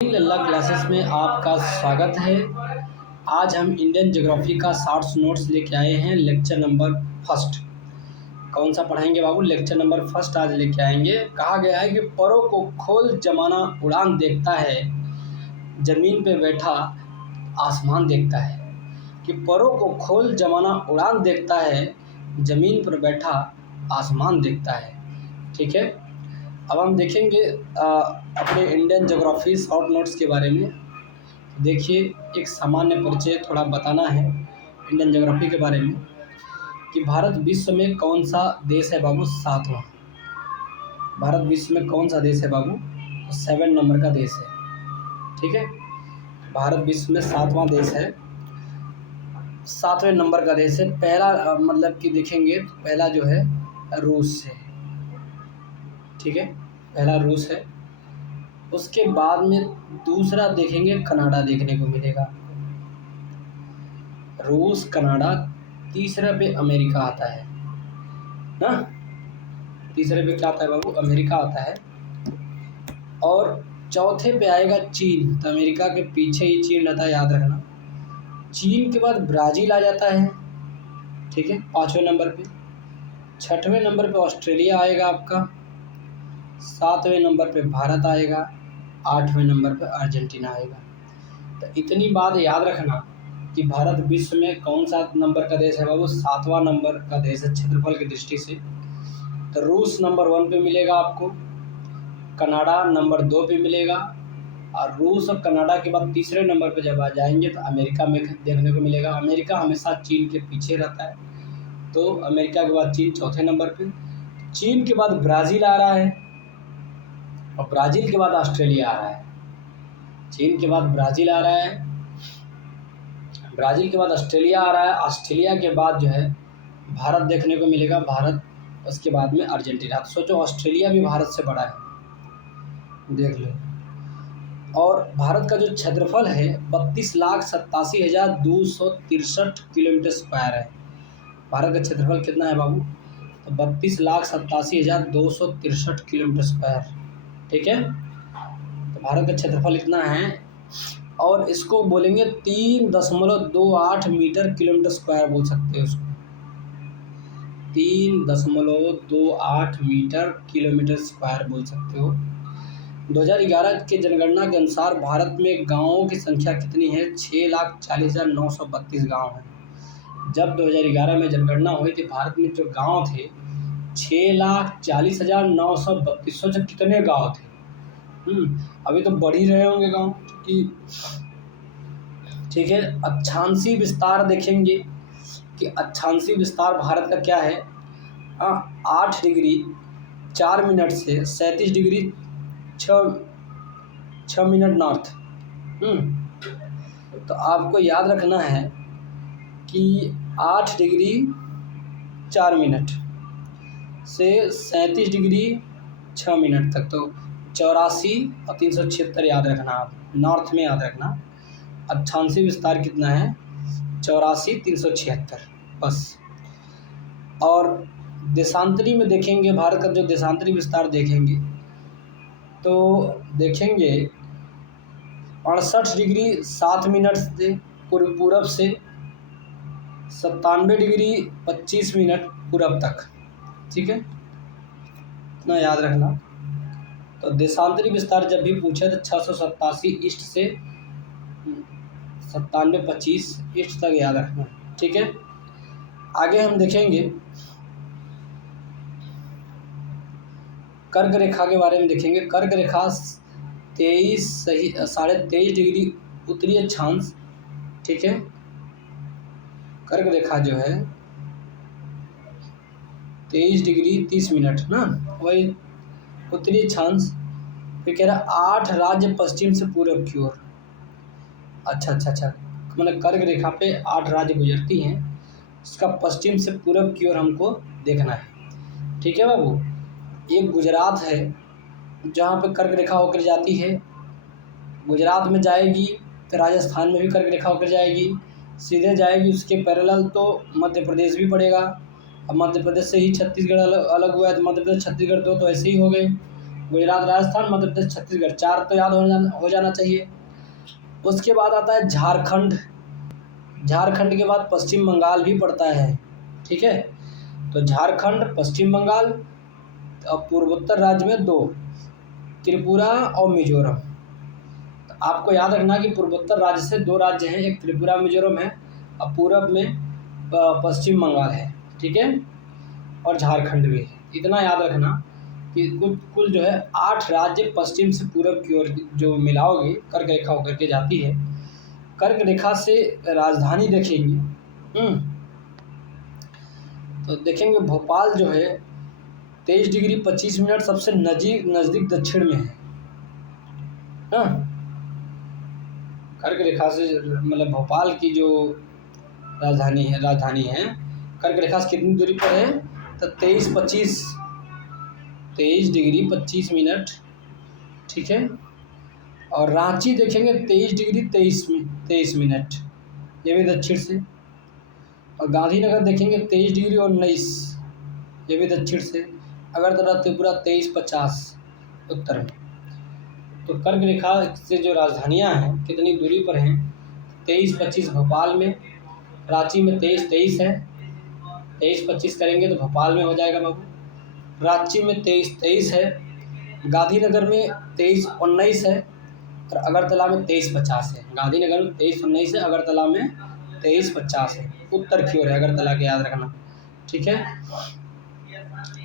लल्ला classes में आपका स्वागत है। आज हम इंडियन ज्योग्राफी का शॉर्ट्स नोट्स लेके आए हैं। लेक्चर नंबर फर्स्ट कौन सा पढ़ाएंगे बाबू? लेक्चर नंबर फर्स्ट आज लेके आएंगे। कहा गया है कि परों को खोल जमाना उड़ान देखता है, ज़मीन पे बैठा आसमान देखता है। कि परों को खोल जमाना उड़ान देखता है, ज़मीन पर बैठा आसमान देखता है। ठीक है, अब हम देखेंगे अपने इंडियन ज्योग्राफी शॉर्ट नोट्स के बारे में। देखिए, एक सामान्य परिचय थोड़ा बताना है इंडियन ज्योग्राफी के बारे में कि भारत विश्व में कौन सा देश है बाबू? 7वां। भारत विश्व में कौन सा देश है बाबू? 7 नंबर का देश है। ठीक है, भारत विश्व में 7वां देश है, 7वें नंबर का देश है। पहला मतलब कि देखेंगे तो पहला जो है रूस है। ठीक है, पहला रूस है। उसके बाद में दूसरा देखेंगे कनाडा देखने को मिलेगा। रूस, कनाडा। तीसरे पे अमेरिका आता है ना। तीसरे पे क्या आता है बाबू? अमेरिका आता है। और चौथे पे आएगा चीन। तो अमेरिका के पीछे ही चीन रहता है, याद रखना। चीन के बाद ब्राज़ील आ जाता है। ठीक है, 5वें नंबर पे। 6वें नंबर पे ऑस्ट्रेलिया आएगा आपका। 7वें नंबर पे भारत आएगा। 8वें नंबर पे अर्जेंटीना आएगा। तो इतनी बात याद रखना कि भारत विश्व में कौन सा नंबर का देश है बाबू? 7वां नंबर का देश है क्षेत्रफल की दृष्टि से। तो रूस नंबर 1 पे मिलेगा आपको, कनाडा नंबर 2 पे मिलेगा, और रूस और कनाडा के बाद तीसरे नंबर पे जब आ जाएंगे तो अमेरिका में देखने को मिलेगा। अमेरिका हमेशा चीन के पीछे रहता है, तो अमेरिका के बाद चीन चौथे नंबर पे। चीन के बाद ब्राज़ील आ रहा है, और ब्राज़ील के बाद ऑस्ट्रेलिया आ रहा है। चीन के बाद ब्राज़ील आ रहा है, ब्राज़ील के बाद ऑस्ट्रेलिया आ रहा है। ऑस्ट्रेलिया के बाद जो है भारत देखने को मिलेगा, भारत। उसके बाद में अर्जेंटीना। तो सोचो, ऑस्ट्रेलिया भी भारत से बड़ा है, देख लो। और भारत का जो क्षेत्रफल है 32,87,263 किलोमीटर स्क्वायर है। भारत का क्षेत्रफल कितना है बाबू? तो 32,87,263 किलोमीटर स्क्वायर। ठीक है, तो भारत का क्षेत्रफल इतना है। और इसको बोलेंगे 3.28 मीटर किलोमीटर स्क्वायर बोल सकते हैं उसको। 3.28 मीटर किलोमीटर स्क्वायर बोल सकते हो। 2011 के जनगणना के अनुसार भारत में गांवों की संख्या कितनी है? 6,40,932 गांव हैं। जब 2011 में जनगणना हुई थी, भारत में जो गांव थे 6,40,932। सोचो कितने गांव थे। अभी तो बढ़ ही रहे होंगे गांव कि। ठीक है, अक्षांशीय विस्तार देखेंगे कि अक्षांशीय विस्तार भारत का क्या है। 8 डिग्री 4 मिनट से 37 डिग्री 6 मिनट नॉर्थ। तो आपको याद रखना है कि 8 डिग्री 4 मिनट से 37 डिग्री 6 मिनट तक, तो 84 और 376 याद रखना आप, नॉर्थ में याद रखना। अक्षांशीय विस्तार कितना है? 84 376 बस। और देशांतरी में देखेंगे भारत का जो देशांतरी विस्तार देखेंगे तो देखेंगे 68 डिग्री 7 मिनट से पूरब से 97 डिग्री 25 मिनट पूरब तक। ठीक है, इतना याद रखना। तो देशांतरी विस्तार जब भी पूछे तो 687 ईस्ट से 9725 ईस्ट तक याद रखना। ठीक है, आगे हम देखेंगे कर्क रेखा के बारे में देखेंगे। कर्क रेखा 23.23 डिग्री उत्तरी अक्षांश। ठीक है, कर्क रेखा जो है 23 डिग्री 30 मिनट ना, वही उत्तरी अक्षांश। फिर कह रहा 8 राज्य पश्चिम से पूरब की ओर। अच्छा, मतलब कर्क रेखा पे 8 राज्य गुजरती हैं, उसका पश्चिम से पूरब की ओर हमको देखना है। ठीक है बाबू, एक गुजरात है जहाँ पे कर्क रेखा होकर जाती है। गुजरात में जाएगी तो राजस्थान में भी कर्क रेखा होकर जाएगी, सीधे जाएगी उसके पैरेलल तो मध्य प्रदेश भी पड़ेगा। अब मध्य प्रदेश से ही छत्तीसगढ़ अलग हुआ है, तो मध्य प्रदेश छत्तीसगढ़ तो ऐसे ही हो गए। गुजरात, राजस्थान, मध्य प्रदेश, छत्तीसगढ़, 4 तो याद हो जाना चाहिए। उसके बाद आता है झारखंड। झारखंड के बाद पश्चिम बंगाल भी पड़ता है, ठीक है। तो झारखंड, पश्चिम बंगाल, और पूर्वोत्तर राज्य में 2, त्रिपुरा और मिजोरम। तो आपको याद रखना कि पूर्वोत्तर राज्य से 2 राज्य हैं, एक त्रिपुरा मिजोरम है और पूरब में पश्चिम बंगाल है, ठीक है, और झारखंड भी है। इतना याद रखना कि कुल जो है 8 राज्य पश्चिम से पूरब की ओर जो मिलाओगे कर्क रेखा होकर के जाती है। कर्क रेखा से राजधानी देखेंगे, तो देखेंगे भोपाल जो है 23 डिग्री 25 मिनट सबसे नज़दीक दक्षिण में है ना। कर्क रेखा से मतलब भोपाल की जो राजधानी है कर्क रेखा से कितनी दूरी पर है, तो 23 डिग्री 25 मिनट, ठीक है। और रांची देखेंगे 23 डिग्री 23 मिनट, ये भी दक्षिण से। और गांधीनगर देखेंगे 23 डिग्री और 19, ये भी दक्षिण से। अगरतला त्रिपुरा 23:50 उत्तर में। तो कर्क रेखा से जो राजधानियाँ हैं कितनी दूरी पर हैं, 23-25 भोपाल में, रांची में 23-23 है, 23-25 करेंगे तो भोपाल में हो जाएगा बाबू। रांची में 23-23 है, गांधीनगर में 23-19 है, और अगरतला में 23-50 है। गांधीनगर में 23-19 है, अगरतला में 23-50 है, उत्तर की ओर है अगरतला के, याद रखना, ठीक है।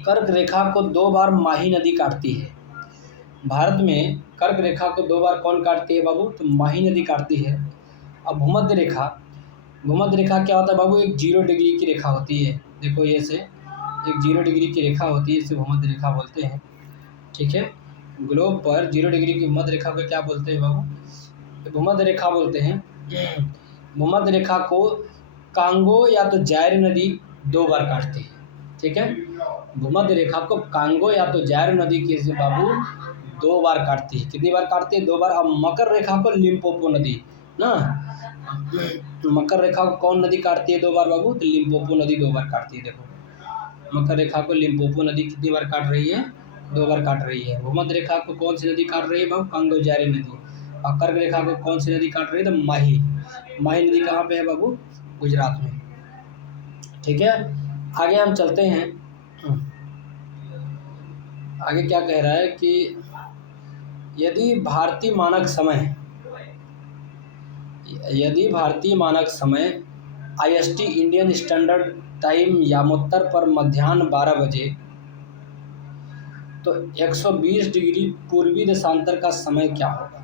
कर्क रेखा को 2 बार माही नदी काटती है। भारत में कर्क रेखा को 2 बार कौन काटती है बाबू, तो माही नदी काटती है। अब भूमध्य रेखा क्या होता है बाबू, एक 0 डिग्री की रेखा होती है। देखो ये से एक 0 डिग्री की रेखा होती है, इसे भूमध्य रेखा बोलते हैं, ठीक है। ग्लोब पर 0 डिग्री की भूमध्य रेखा को क्या बोलते हैं बाबू, भूमध्य रेखा बोलते हैं। भूमध्य रेखा को कांगो या तो जायर नदी 2 बार काटती है, ठीक है। भूमध्य रेखा को कांगो या तो जायर नदी के से बाबू 2 बार काटती है। कितनी बार काटती है, 2 बार। अब मकर रेखा को लिम्पोपो नदी ना, मकर रेखा को कौन नदी काटती है 2 बार बाबू, तो लिम्पोपो नदी 2 बार काटती है। देखो मकर रेखा को लिम्पोपो नदी कितनी बार काट रही है, 2 बार काट रही है। भूमध्य रेखा को कौन सी नदी काट रही है बाबू, कांगो जारी नदी। और कर्क रेखा को कौन सी नदी काट रही है, तो माही नदी कहाँ पे है बाबू, गुजरात में, ठीक है। आगे हम चलते हैं। आगे क्या कह रहा है कि यदि भारतीय मानक समय IST इंडियन स्टैंडर्ड टाइम यामोत्तर पर मध्याह्न 12 बजे, तो 120 डिग्री पूर्वी देशांतर का समय क्या होगा,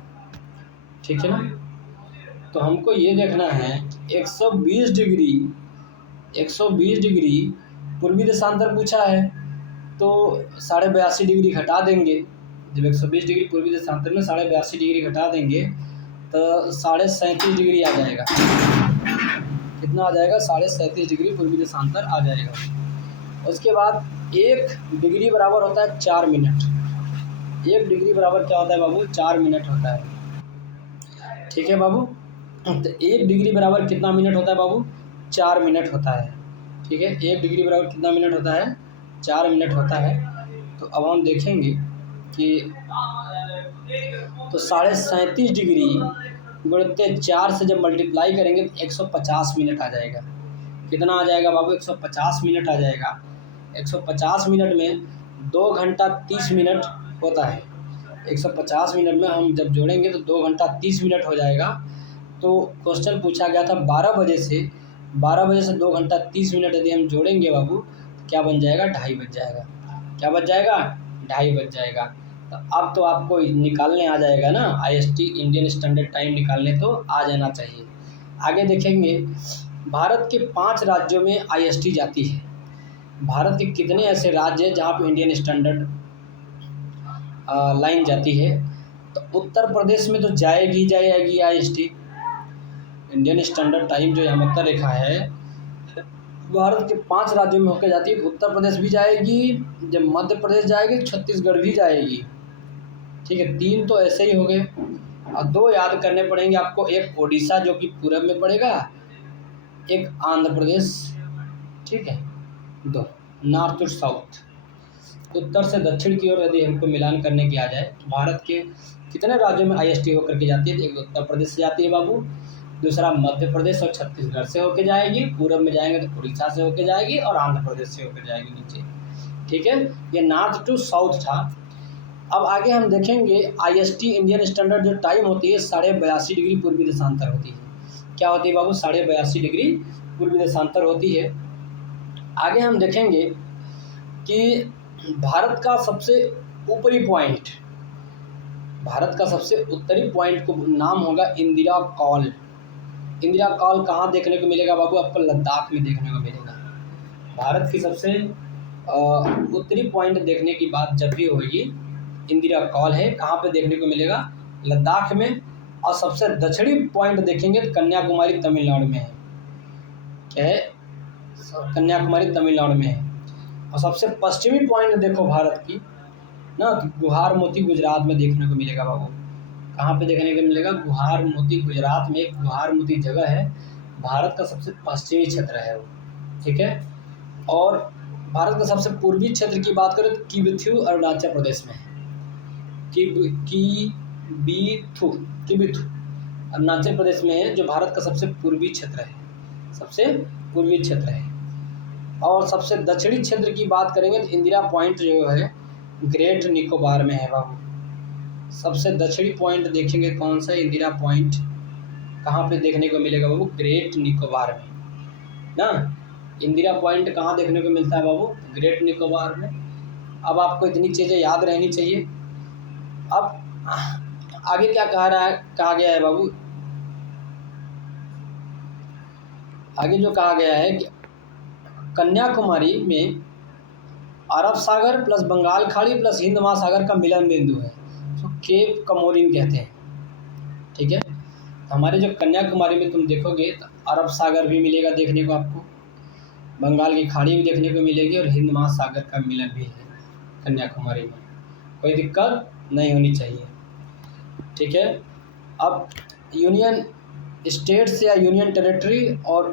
ठीक है ना। तो हमको ये देखना है 120 डिग्री पूर्वी देशांतर पूछा है, तो 82.5 डिग्री घटा देंगे। जब 120 डिग्री पूर्वी देशांतर में 82.5 डिग्री घटा देंगे तो 37.5 डिग्री आ जाएगा। कितना आ जाएगा, 37.5 डिग्री पूर्वी देशांतर आ जाएगा। उसके बाद 1 डिग्री बराबर होता है 4 मिनट। 1 डिग्री बराबर क्या होता है बाबू, 4 मिनट होता है, ठीक है बाबू। तो 1 डिग्री बराबर कितना मिनट होता है बाबू, 4 मिनट होता है, ठीक है। 1 डिग्री बराबर कितना मिनट होता है, 4 मिनट होता है। तो अब हम देखेंगे कि तो 37.5 डिग्री गुणित 4 से जब मल्टीप्लाई करेंगे तो 150 मिनट आ जाएगा। कितना आ जाएगा बाबू, 150 मिनट आ जाएगा। 150 मिनट में 2 घंटा 30 मिनट होता है। 150 मिनट में हम जब जोड़ेंगे तो 2 घंटा 30 मिनट हो जाएगा। तो क्वेश्चन पूछा गया था 12 बजे से 2 घंटा 30 मिनट यदि हम जोड़ेंगे बाबू तो क्या बन जाएगा, 2:30 बज जाएगा। क्या बच जाएगा, 2:30 बज जाएगा। तो अब तो आपको निकालने आ जाएगा ना, IST इंडियन स्टैंडर्ड टाइम निकालने तो आ जाना चाहिए। आगे देखेंगे भारत के 5 राज्यों में IST जाती है। भारत के कितने ऐसे राज्य हैं जहाँ पे इंडियन स्टैंडर्ड लाइन जाती है, तो उत्तर प्रदेश में तो जाएगी IST इंडियन स्टैंडर्ड टाइम जो यामोत्तर रेखा है भारत के 5 राज्यों में होकर जाती है। उत्तर प्रदेश भी जाएगी, जब मध्य प्रदेश जाएगी छत्तीसगढ़ भी जाएगी, ठीक है। 3 तो ऐसे ही हो गए, और 2 याद करने पड़ेंगे आपको, एक ओडिशा जो कि पूरब में पड़ेगा, एक आंध्र प्रदेश, ठीक है। 2 नॉर्थ और साउथ। उत्तर से दक्षिण की ओर यदि हमको मिलान करने की आ जाए तो भारत के कितने राज्यों में IST होकर के जाती है? तो एक उत्तर प्रदेश से जाती है बाबू, दूसरा मध्य प्रदेश और छत्तीसगढ़ से होकर जाएगी, पूरब में जाएंगे तो उड़ीसा से होकर जाएगी और आंध्र प्रदेश से होकर जाएगी नीचे। ठीक है, ये नॉर्थ टू साउथ था। अब आगे हम देखेंगे IST इंडियन स्टैंडर्ड जो टाइम होती है 82.5 डिग्री पूर्वी देशांतर होती है। क्या होती है बाबू? 82.5 डिग्री पूर्वी देशांतर होती है। आगे हम देखेंगे कि भारत का सबसे ऊपरी पॉइंट, भारत का सबसे उत्तरी पॉइंट को नाम होगा इंदिरा कॉल। इंदिरा कॉल कहाँ देखने को मिलेगा बाबू? आपको लद्दाख में देखने को मिलेगा। भारत की सबसे उत्तरी पॉइंट देखने की बात जब भी होगी, इंदिरा कॉल है। कहाँ पे देखने को मिलेगा? लद्दाख में। और सबसे दक्षिणी पॉइंट देखेंगे तो कन्याकुमारी तमिलनाडु में है। क्या है? कन्याकुमारी तमिलनाडु में है। और सबसे पश्चिमी पॉइंट देखो भारत की ना, तो गुहार मोती गुजरात में देखने को मिलेगा बाबू। कहाँ पे देखने को मिलेगा? गुहार मोती गुजरात में। एक गुहार मोती जगह है, भारत का सबसे पश्चिमी क्षेत्र है वो। ठीक है, और भारत का सबसे पूर्वी क्षेत्र की बात करें तो किबिथु अरुणाचल प्रदेश में है। किबिथु अरुणाचल प्रदेश में है, जो भारत का सबसे पूर्वी क्षेत्र है, सबसे पूर्वी क्षेत्र है। और सबसे दक्षिणी क्षेत्र की बात करेंगे तो इंदिरा पॉइंट जो है ग्रेट निकोबार में है बाबू। सबसे दक्षिणी पॉइंट देखेंगे कौन सा? इंदिरा पॉइंट कहाँ पे देखने को मिलेगा बाबू? ग्रेट निकोबार में ना। इंदिरा पॉइंट कहाँ देखने को मिलता है बाबू? ग्रेट निकोबार में। अब आपको इतनी चीज़ें याद रहनी चाहिए। अब आगे क्या कहा गया है बाबू? आगे जो कहा गया है कि कन्याकुमारी में अरब सागर प्लस बंगाल खाड़ी प्लस हिंद महासागर का मिलन बिंदु है, तो केप कमोरिन कहते हैं। ठीक है, तो हमारे जो कन्याकुमारी में तुम देखोगे तो अरब सागर भी मिलेगा देखने को आपको, बंगाल की खाड़ी भी देखने को मिलेगी और हिंद महासागर का मिलन भी है कन्याकुमारी में। कोई दिक्कत नहीं होनी चाहिए। ठीक है, अब यूनियन स्टेट्स या यूनियन टेरिटरी और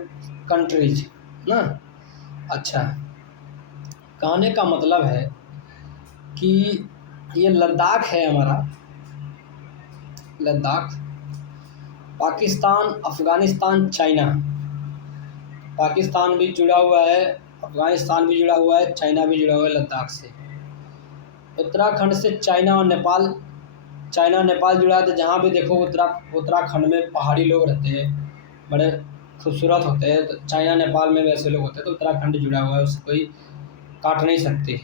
कंट्रीज ना। अच्छा, कहने का मतलब है कि ये लद्दाख है हमारा, लद्दाख, पाकिस्तान, अफ़गानिस्तान, चाइना, पाकिस्तान भी जुड़ा हुआ है, अफ़गानिस्तान भी जुड़ा हुआ है, चाइना भी जुड़ा हुआ है लद्दाख से। उत्तराखंड से चाइना और नेपाल, चाइना नेपाल जुड़ा है। तो जहाँ भी देखो उत्तराखंड में पहाड़ी लोग रहते हैं, बड़े खूबसूरत होते हैं। तो चाइना नेपाल में वैसे लोग होते हैं, तो उत्तराखंड जुड़ा हुआ है, उसको कोई काट नहीं सकते।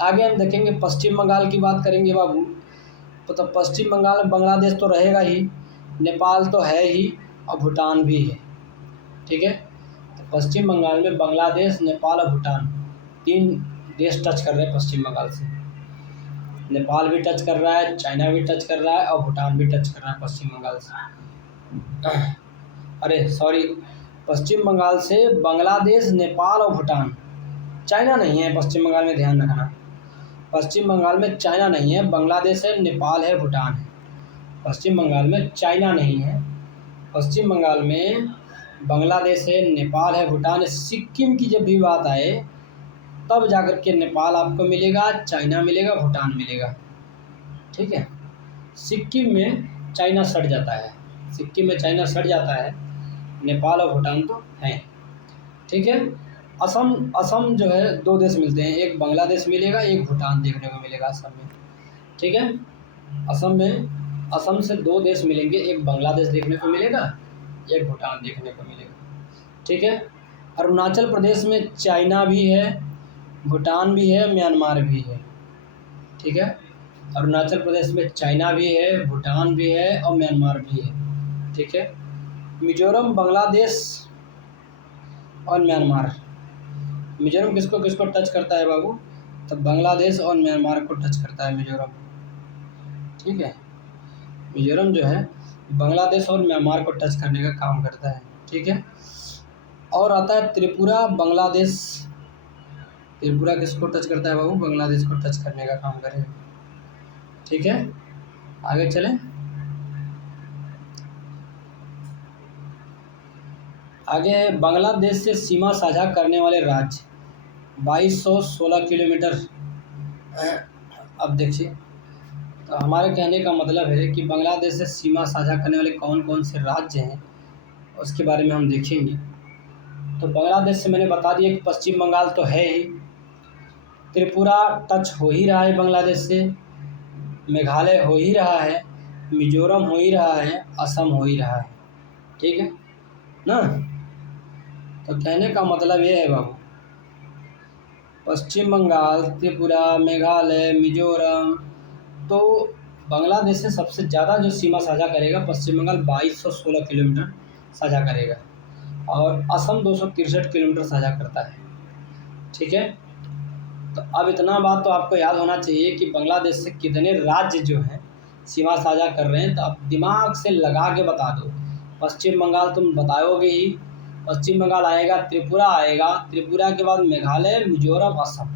आगे हम देखेंगे पश्चिम बंगाल की बात करेंगे बाबू, तो पश्चिम बंगाल में बांग्लादेश तो रहेगा ही, नेपाल तो है ही और भूटान भी है। ठीक है, तो पश्चिम बंगाल में बांग्लादेश, नेपाल और भूटान 3 देश टच कर रहे हैं पश्चिम बंगाल से। नेपाल भी टच कर रहा है, चाइना भी टच कर रहा है और भूटान भी टच कर रहा है पश्चिम बंगाल से। अरे सॉरी, पश्चिम बंगाल से बांग्लादेश, नेपाल और भूटान, चाइना नहीं है पश्चिम बंगाल में, ध्यान रखना। पश्चिम बंगाल में चाइना नहीं है, बांग्लादेश है, नेपाल है, भूटान है। पश्चिम बंगाल में चाइना नहीं है, पश्चिम बंगाल में बांग्लादेश है, नेपाल है, भूटान है। सिक्किम की जब भी बात आए तब जाकर के नेपाल आपको मिलेगा, चाइना मिलेगा, भूटान मिलेगा। ठीक है, सिक्किम में चाइना सट जाता है, सिक्किम में चाइना सट जाता है, नेपाल और भूटान तो हैं। ठीक है, असम जो है 2 देश मिलते हैं, एक बांग्लादेश मिलेगा, एक भूटान देखने को मिलेगा असम में। ठीक है, असम से 2 देश मिलेंगे, एक बांग्लादेश देखने को मिलेगा, एक भूटान देखने को मिलेगा। ठीक है, अरुणाचल प्रदेश में चाइना भी है, भूटान भी है, म्यांमार भी है। ठीक है, अरुणाचल प्रदेश में चाइना भी है, भूटान भी है और म्यांमार भी है। ठीक है, मिजोरम, बांग्लादेश और म्यांमार। मिजोरम किसको किसको टच करता है बाबू? तो बांग्लादेश और म्यांमार को टच करता है मिजोरम। ठीक है, मिजोरम जो है बांग्लादेश और म्यांमार को टच करने का काम करता है। ठीक है, और आता है त्रिपुरा, बांग्लादेश। त्रिपुरा किसको टच करता है बाबू? बांग्लादेश को टच करने का काम करेगा। ठीक है, आगे चलें। आगे बांग्लादेश से सीमा साझा करने वाले राज्य 2216 किलोमीटर अब देखिए, तो हमारे कहने का मतलब है कि बांग्लादेश से सीमा साझा करने वाले कौन कौन से राज्य हैं उसके बारे में हम देखेंगे। तो बांग्लादेश से मैंने बता दिया कि पश्चिम बंगाल तो है ही, त्रिपुरा टच हो ही रहा है बांग्लादेश से, मेघालय हो ही रहा है, मिजोरम हो ही रहा है, असम हो ही रहा है। ठीक है ना। तो कहने का मतलब ये है बाबू, पश्चिम बंगाल, त्रिपुरा, मेघालय, मिजोरम, तो बांग्लादेश से सबसे ज़्यादा जो सीमा साझा करेगा पश्चिम बंगाल 2216 किलोमीटर साझा करेगा, और असम 263 किलोमीटर साझा करता है। ठीक है। तो अब इतना बात तो आपको याद होना चाहिए कि बांग्लादेश से कितने राज्य जो हैं सीमा साझा कर रहे हैं। तो आप दिमाग से लगा के बता दो। पश्चिम बंगाल तुम बताओगे ही, पश्चिम बंगाल आएगा, त्रिपुरा आएगा, त्रिपुरा के बाद मेघालय, मिजोरम, असम,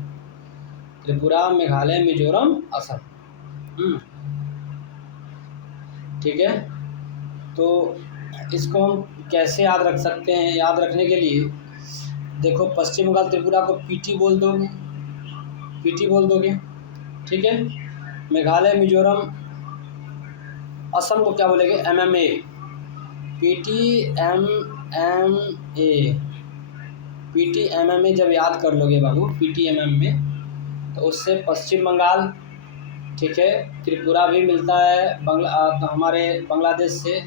त्रिपुरा, मेघालय, मिजोरम, असम। ठीक है। तो इसको हम कैसे याद रख सकते हैं? याद रखने के लिए देखो, पश्चिम बंगाल त्रिपुरा को पीटी बोल दोगे, पीटी बोल दोगे। ठीक है। मेघालय, मिजोरम, असम को क्या बोलेंगे? MMA, PTMMA, PTMMA जब याद कर लोगे बाबू PTMMA, तो उससे पश्चिम बंगाल, ठीक है, त्रिपुरा भी मिलता है तो हमारे बांग्लादेश से,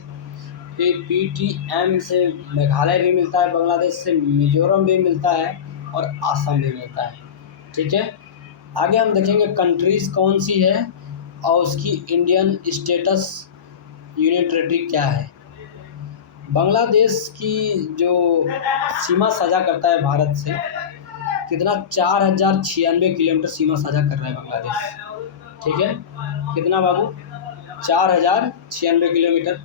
फिर PTM से मेघालय भी मिलता है बांग्लादेश से, मिजोरम भी मिलता है और असम भी मिलता है। ठीक है। आगे हम देखेंगे कंट्रीज़ कौन सी है और उसकी इंडियन स्टेटस, यूनियन टेरिटरी क्या है। बांग्लादेश की जो सीमा साझा करता है भारत से, कितना 4096 किलोमीटर सीमा साझा कर रहा है बांग्लादेश। ठीक है। कितना बाबू? 4096 किलोमीटर।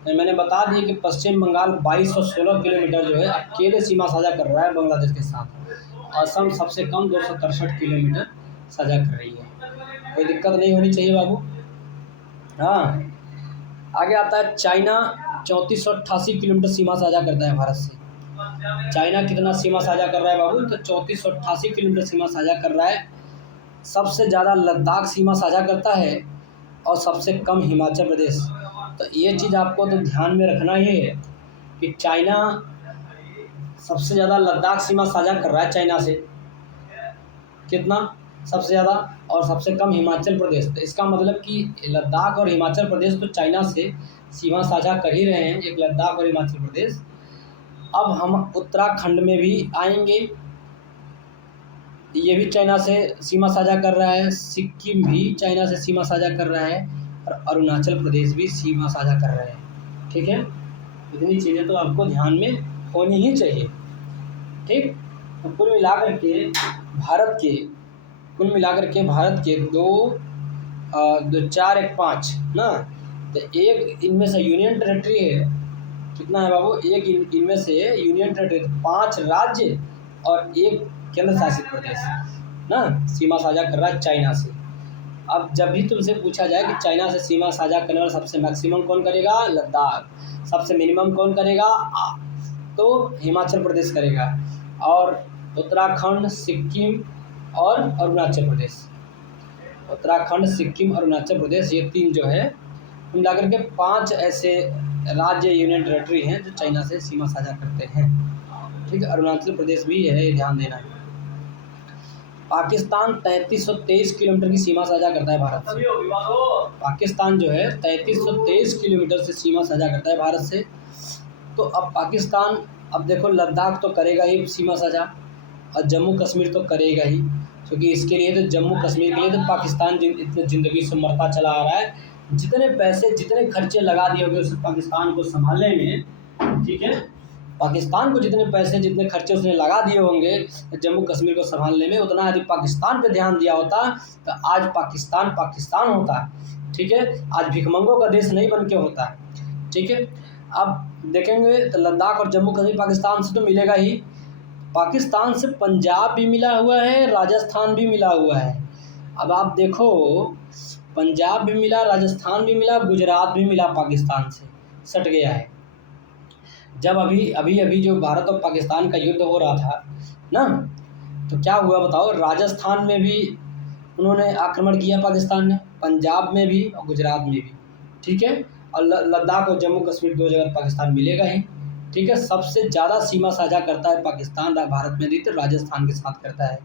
तो मैंने बता दिया कि पश्चिम बंगाल 2216 किलोमीटर जो है अकेले सीमा साझा कर रहा है बांग्लादेश के साथ। असम सबसे कम 263 किलोमीटर साझा कर रही है। कोई दिक्कत नहीं होनी चाहिए बाबू। हाँ, आगे आता है चाइना, 3488 किलोमीटर सीमा साझा करता है भारत से। चाइना कितना सीमा साझा कर रहा है बाबू? तो 3488 किलोमीटर सीमा साझा कर रहा है। सबसे ज़्यादा लद्दाख सीमा साझा करता है और सबसे कम हिमाचल प्रदेश। तो ये चीज़ आपको तो ध्यान में रखना ही है कि चाइना सबसे ज़्यादा लद्दाख सीमा साझा कर रहा है चाइना से, कितना? सबसे ज़्यादा, और सबसे कम हिमाचल प्रदेश। तो इसका मतलब कि लद्दाख और हिमाचल प्रदेश तो चाइना से सीमा साझा कर ही रहे हैं, एक लद्दाख और हिमाचल प्रदेश। अब हम उत्तराखंड में भी आएंगे, ये भी चाइना से सीमा साझा कर रहा है, सिक्किम भी चाइना से सीमा साझा कर रहा है, और अरुणाचल प्रदेश भी सीमा साझा कर रहे हैं। ठीक है। इतनी चीज़ें तो आपको ध्यान में होनी ही चाहिए। ठीक। तो कुल मिलाकर के भारत के दो 4 1 5 ना, तो एक इनमें से यूनियन टेरिटरी है। कितना है बाबू? एक इनमें से यूनियन टेरिटरी, 5 राज्य और एक केंद्र शासित प्रदेश ना सीमा साझा कर रहा है चाइना से। अब जब भी तुमसे पूछा जाए कि चाइना से सीमा साझा करने वाला सबसे मैक्सिमम कौन करेगा? लद्दाख। सबसे मिनिमम कौन करेगा? तो हिमाचल प्रदेश करेगा, और उत्तराखंड, सिक्किम और अरुणाचल प्रदेश। उत्तराखंड, सिक्किम, अरुणाचल प्रदेश, ये 3 जो है मिला करके 5 ऐसे राज्य, यूनियन टेरिटरी हैं जो चाइना से सीमा साझा करते हैं। ठीक है। अरुणाचल प्रदेश भी है, ध्यान देना है। पाकिस्तान 3323 किलोमीटर की सीमा साझा करता है भारत से। पाकिस्तान जो है 3323 किलोमीटर से सीमा साझा करता है भारत से। तो अब पाकिस्तान, अब देखो लद्दाख तो करेगा ही सीमा साझा, और जम्मू कश्मीर तो करेगा ही, क्योंकि इसके लिए तो जम्मू कश्मीर के लिए तो पाकिस्तान इतने ज़िंदगी से मरता चला आ रहा है। जितने पैसे, जितने खर्चे लगा दिए होंगे उस पाकिस्तान को संभालने में, ठीक है, पाकिस्तान को जितने पैसे, जितने खर्चे उसने लगा दिए होंगे जम्मू कश्मीर को संभालने में, उतना यदि पाकिस्तान पे ध्यान दिया होता तो आज पाकिस्तान पाकिस्तान होता। ठीक है। आज भिखमंगों का देश नहीं बन के होता। ठीक है। अब देखेंगे तो लद्दाख और जम्मू कश्मीर पाकिस्तान से तो मिलेगा ही, पाकिस्तान से पंजाब भी मिला हुआ है, राजस्थान भी मिला हुआ है। अब आप देखो, पंजाब भी मिला, राजस्थान भी मिला, गुजरात भी मिला, पाकिस्तान से सट गया है। जब अभी जो भारत और पाकिस्तान का युद्ध हो रहा था ना, तो क्या हुआ बताओ? राजस्थान में भी उन्होंने आक्रमण किया पाकिस्तान ने, पंजाब में भी और गुजरात में भी, ठीक है। और लद्दाख और जम्मू कश्मीर 2 जगह पाकिस्तान मिलेगा ही, ठीक है। सबसे ज़्यादा सीमा साझा करता है पाकिस्तान भारत में, नहीं तो राजस्थान के साथ करता है।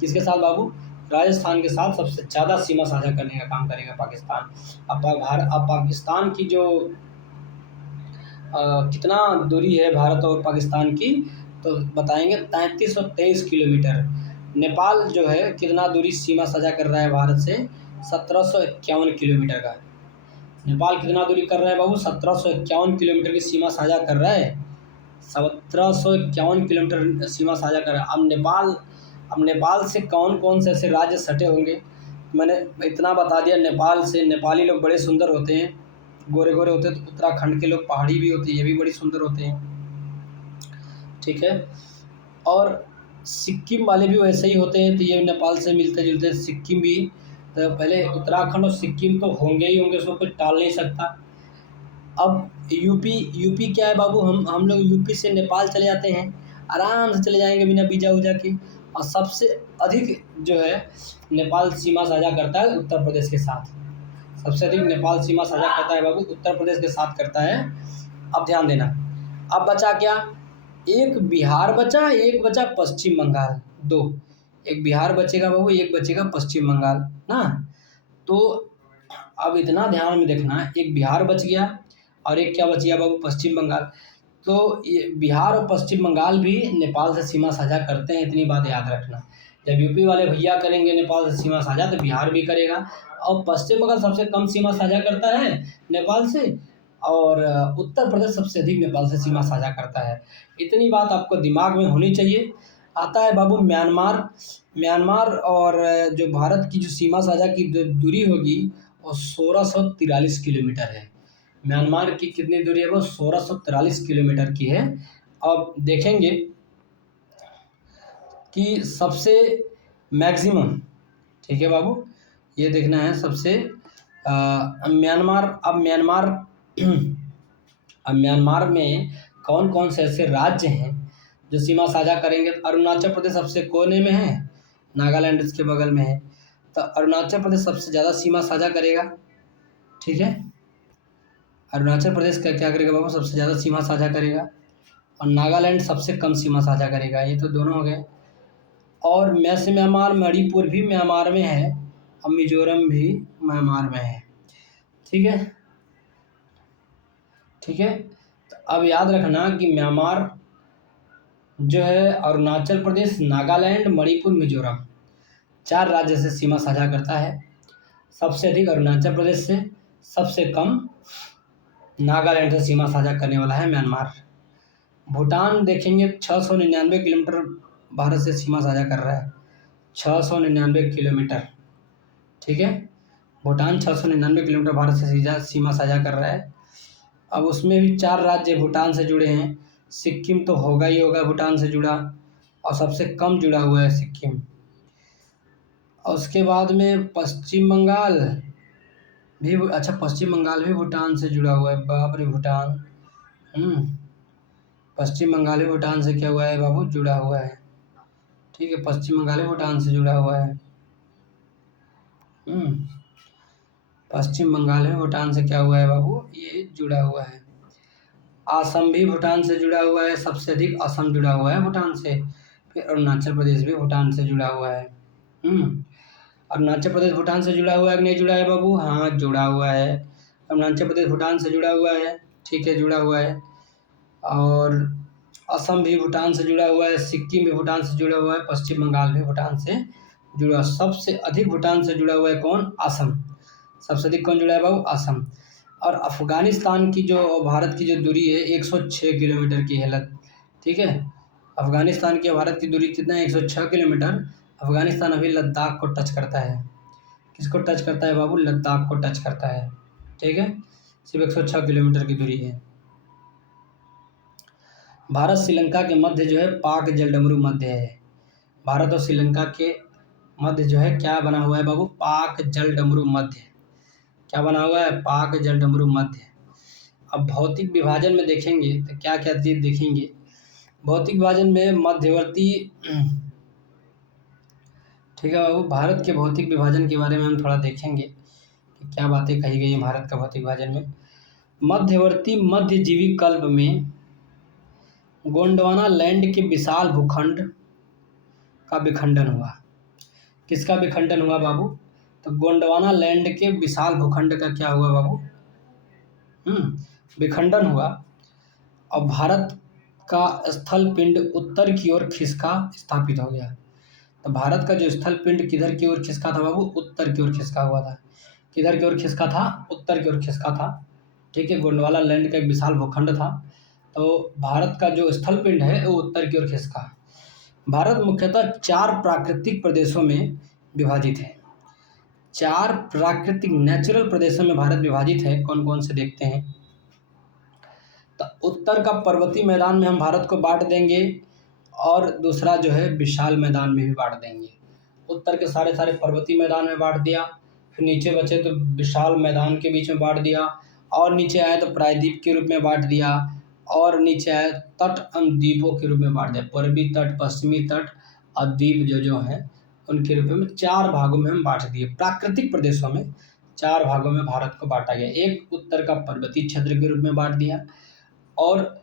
किसके साथ बाबू? राजस्थान के साथ सबसे ज़्यादा सीमा साझा करने का काम करेगा पाकिस्तान। अब पाकिस्तान की जो कितना दूरी है भारत और पाकिस्तान की, तो बताएंगे 3323 किलोमीटर। नेपाल जो है कितना दूरी सीमा साझा कर रहा है भारत से? 1751 किलोमीटर का। नेपाल कितना दूरी कर रहा है बाबू? 1751 किलोमीटर की सीमा साझा कर रहा है। 1751 किलोमीटर सीमा साझा कर रहा है। अब नेपाल से कौन कौन से ऐसे राज्य सटे होंगे? मैंने इतना बता दिया, नेपाल से नेपाली लोग बड़े सुंदर होते हैं, गोरे गोरे होते हैं। तो उत्तराखंड के लोग पहाड़ी भी होते हैं, ये भी बड़ी सुंदर होते हैं, ठीक है। और सिक्किम वाले भी वैसे ही होते हैं, तो ये नेपाल से मिलते जुलते। सिक्किम भी, तो पहले उत्तराखंड और सिक्किम तो होंगे ही होंगे, उसको कोई टाल नहीं सकता। अब यूपी क्या है बाबू? हम लोग यूपी से नेपाल चले जाते हैं, आराम से चले जाएंगे बिना वीजा वूजा के। और सबसे अधिक जो है नेपाल सीमा साझा करता है उत्तर प्रदेश के साथ। सबसे अधिक नेपाल सीमा साझा करता है बाबू उत्तर प्रदेश के साथ करता है। अब ध्यान देना, अब बचा क्या? एक बिहार बचा, एक बचा पश्चिम बंगाल, 2। एक बिहार बचेगा बाबू, एक बचेगा पश्चिम बंगाल ना। तो अब इतना ध्यान में देखना, एक बिहार बच गया और एक क्या बच गया बाबू? पश्चिम बंगाल। तो ये बिहार और पश्चिम बंगाल भी नेपाल से सीमा साझा करते हैं, इतनी बात याद रखना। जब यूपी वाले भैया करेंगे नेपाल से सीमा साझा, तो बिहार भी करेगा। और पश्चिम बंगाल सबसे कम सीमा साझा करता है नेपाल से, और उत्तर प्रदेश सबसे अधिक नेपाल से सीमा साझा करता है। इतनी बात आपको दिमाग में होनी चाहिए। आता है बाबू म्यांमार और जो भारत की जो सीमा साझा की दूरी होगी वो 1643 किलोमीटर है। म्यांमार की कितनी दूरी है? वो 1643 किलोमीटर की है। अब देखेंगे कि सबसे मैक्सिमम, ठीक है बाबू, ये देखना है सबसे म्यांमार। अब म्यांमार में कौन कौन से ऐसे राज्य हैं जो सीमा साझा करेंगे? अरुणाचल प्रदेश सबसे कोने में है, नागालैंड इसके बगल में है। तो अरुणाचल प्रदेश सबसे ज़्यादा सीमा साझा करेगा, ठीक है। अरुणाचल प्रदेश का क्या करेगा बाबू? सबसे ज़्यादा सीमा साझा करेगा। और नागालैंड सबसे कम सीमा साझा करेगा। ये तो दोनों हो गए। और म्यांमार, मणिपुर भी म्यांमार में है, और मिजोरम भी म्यांमार में है, ठीक है, ठीक है। तो अब याद रखना कि म्यांमार जो है अरुणाचल प्रदेश, नागालैंड, मणिपुर, मिजोरम 4 राज्य से सीमा साझा करता है। सबसे अधिक अरुणाचल प्रदेश से, सबसे कम नागालैंड से सीमा साझा करने वाला है म्यांमार। भूटान देखेंगे 699 किलोमीटर भारत से सीमा साझा कर रहा है, 699 किलोमीटर, ठीक है। भूटान 699 किलोमीटर भारत से सीमा साझा कर रहा है। अब उसमें भी 4 राज्य भूटान से जुड़े हैं। सिक्किम तो होगा ही होगा भूटान से जुड़ा, और सबसे कम जुड़ा हुआ है सिक्किम। और उसके बाद में पश्चिम बंगाल भी, अच्छा पश्चिम बंगाल भी भूटान से जुड़ा हुआ है। बाप रे भूटान, पश्चिम बंगाल भी भूटान से क्या हुआ है बाबू? जुड़ा हुआ है, ठीक है। पश्चिम बंगाल भी भूटान से जुड़ा हुआ है। पश्चिम बंगाल में भूटान से क्या हुआ है बाबू? ये जुड़ा हुआ है। असम भी भूटान से जुड़ा हुआ है, सबसे अधिक असम जुड़ा हुआ है भूटान से। फिर अरुणाचल प्रदेश भी भूटान से जुड़ा हुआ है। अरुणाचल प्रदेश भूटान से जुड़ा हुआ है कि नहीं जुड़ा है बाबू? हाँ जुड़ा हुआ है। अरुणाचल प्रदेश भूटान से जुड़ा हुआ है, ठीक है, जुड़ा हुआ है। और असम भी भूटान से जुड़ा हुआ है, सिक्किम भी भूटान से जुड़ा हुआ है, पश्चिम बंगाल भी भूटान से जुड़ा। सबसे अधिक भूटान से जुड़ा हुआ है कौन? असम। सबसे अधिक कौन जुड़ा है बाबू? असम। और अफ़गानिस्तान की जो भारत की जो दूरी है 106 किलोमीटर की है, ठीक है। अफ़गानिस्तान की भारत की दूरी कितना है? 106 किलोमीटर। अफ़गानिस्तान अभी लद्दाख को टच करता है। किसको टच करता है बाबू? लद्दाख को टच करता है, ठीक है। सिर्फ 106 किलोमीटर की दूरी है। भारत श्रीलंका के मध्य जो है पाक जलडमरू मध्य है। भारत और श्रीलंका के मध्य जो है क्या बना हुआ है बाबू? पाक जलडमरू मध्य। क्या बना हुआ है? पाक जलडमरू मध्य। अब भौतिक विभाजन में देखेंगे तो क्या क्या चीज़ देखेंगे? भौतिक विभाजन में मध्यवर्ती, ठीक है बाबू, भारत के भौतिक विभाजन के बारे में हम थोड़ा देखेंगे कि क्या बातें कही गई हैं भारत का भौतिक विभाजन में। मध्यवर्ती मध्यजीवी कल्प में गोंडवाना लैंड के विशाल भूखंड का विखंडन हुआ। किसका विखंडन हुआ बाबू? तो गोंडवाना लैंड के विशाल भूखंड का क्या हुआ बाबू? विखंडन हुआ और भारत का स्थल पिंड उत्तर की ओर खिसका स्थापित हो गया। तो भारत का जो स्थल पिंड किधर की ओर खिसका था बाबू? उत्तर की ओर खिसका हुआ था। किधर की ओर खिसका था? उत्तर की ओर खिसका था। ठीक है, गोंडवाना लैंड का एक विशाल भूखंड था, तो भारत का जो स्थल पिंड है वो उत्तर की ओर खिसका। भारत मुख्यतः 4 प्राकृतिक प्रदेशों में विभाजित है। 4 प्राकृतिक नेचुरल प्रदेशों में भारत विभाजित है। कौन कौन से देखते हैं। तो उत्तर का पर्वतीय मैदान में हम भारत को बांट देंगे और दूसरा जो है विशाल मैदान में भी बांट देंगे। उत्तर के सारे सारे पर्वतीय मैदान में बांट दिया, फिर नीचे बचे तो विशाल मैदान के बीच में बांट दिया, और नीचे आए तो प्रायद्वीप के रूप में बांट दिया, और नीचे आए तट द्वीपों के रूप में बांट दिया। पूर्वी तट, पश्चिमी तट और द्वीप जो हैं उनके रूप में 4 भागों में हम बांट दिए। प्राकृतिक प्रदेशों में 4 भागों में भारत को बांटा गया। एक उत्तर का पर्वतीय क्षेत्र के रूप में बांट दिया, और